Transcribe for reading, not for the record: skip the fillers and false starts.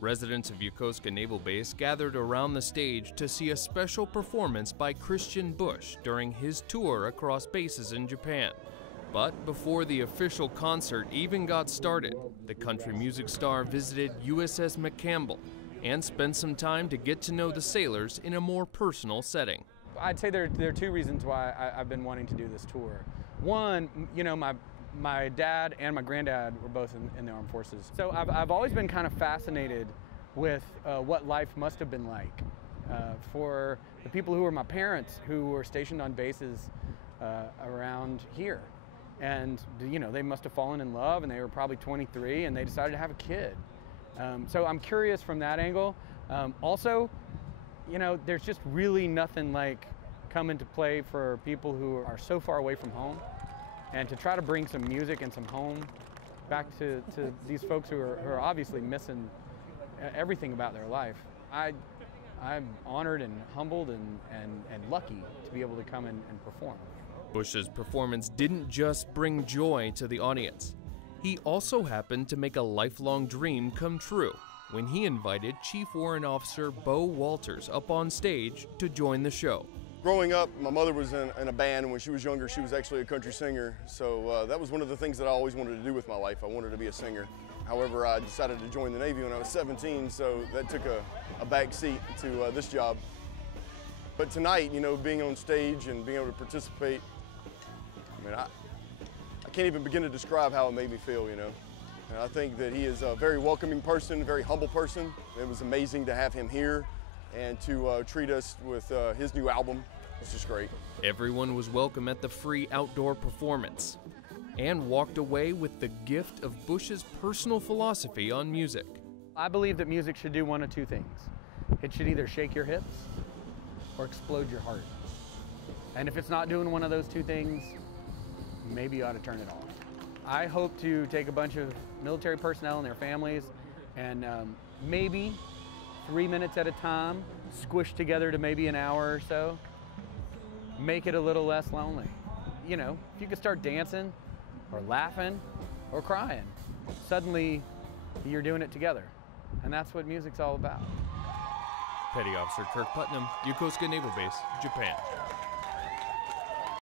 Residents of Yokosuka Naval Base gathered around the stage to see a special performance by Kristian Bush during his tour across bases in Japan. But before the official concert even got started, the country music star visited USS McCampbell and spent some time to get to know the sailors in a more personal setting. I'd say there are two reasons why I've been wanting to do this tour. One, you know, my dad and my granddad were both in the armed forces. So I've always been kind of fascinated with what life must have been like for the people who were my parents, who were stationed on bases around here. And, you know, they must have fallen in love, and they were probably 23, and they decided to have a kid. So I'm curious from that angle. Also, you know, there's just really nothing like coming to play for people who are so far away from home, and to try to bring some music and some home back to these folks who are obviously missing everything about their life. I'm honored and humbled and lucky to be able to come and perform. Bush's performance didn't just bring joy to the audience. He also happened to make a lifelong dream come true when he invited Chief Warrant Officer Bo Walters up on stage to join the show. Growing up, my mother was in a band, and when she was younger, she was actually a country singer. So that was one of the things that I always wanted to do with my life. I wanted to be a singer. However, I decided to join the Navy when I was 17, so that took a back seat to this job. But tonight, you know, being on stage and being able to participate, I mean, I can't even begin to describe how it made me feel, you know. And I think that he is a very welcoming person, a very humble person. It was amazing to have him here and to treat us with his new album. It's just great. Everyone was welcome at the free outdoor performance and walked away with the gift of Bush's personal philosophy on music. I believe that music should do one of two things. It should either shake your hips or explode your heart. And if it's not doing one of those two things, maybe you ought to turn it off. I hope to take a bunch of military personnel and their families and maybe 3 minutes at a time, squish together to maybe an hour or so, make it a little less lonely. You know, if you could start dancing or laughing or crying, suddenly you're doing it together. And that's what music's all about. Petty Officer Kirk Putnam, Yokosuka Naval Base, Japan.